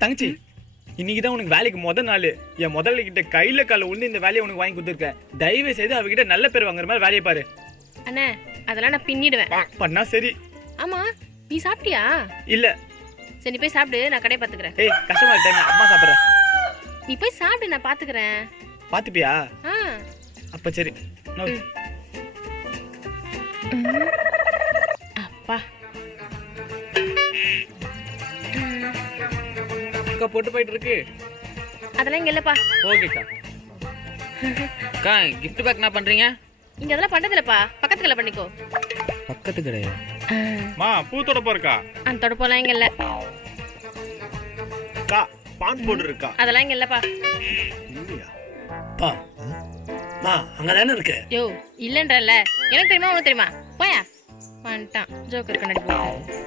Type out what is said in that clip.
தங்கச்சி இன்னைக்கு தான் உனக்கு வேலைக்கு முதல் நாள். என் முதல்ல கிட்ட கையில கால உளுந்து இந்த வேலையை உனக்கு வாங்கி கொடுத்துருக்கேன். தயவு செய்து அவகிட்ட நல்ல பேர் வாங்குற மாதிரி வேலையை பாரு. அண்ணே அதெல்லாம் நான் பின்னிடுவேன். பண்ணா சரி. ஆமா நீ சாப்பிட்டியா? இல்ல. சரி நீ போய் சாப்பிடு, நான் கடையை பாத்துக்கிறேன். ஏய் கஷ்டமா டைம் அம்மா சாப்பிடுறேன். நீ போய் சாப்பிடு, நான் பாத்துக்கிறேன். பாத்துப்பியா? அப்ப சரி. அப்பா போட்டு போயிட்டு இருக்கு. அதெல்லாம் இங்க இல்லப்பா. ஓகேக்கா. அக்கா gift பேக் என்ன பண்றீங்க? இங்க அதெல்லாம் பண்றது இல்லப்பா, பக்கத்து கடையில பண்ணிக்கோ. பக்கத்து கடையா? மா பூ தொட போறக்கா. அந்த தொடப்பெல்லாம் இங்க இல்ல. கா பான் பவுடர் இருக்கா? அதெல்லாம் இங்க இல்லப்பா. இல்லையா? பா மா அங்க தானே இருக்கு. யோ இல்லன்றல்ல. எனக்கு தெரியுமா உனக்கு தெரியுமா? போயா வந்துட்டான் ஜோக்கர் கண்ணாடி போட்டு.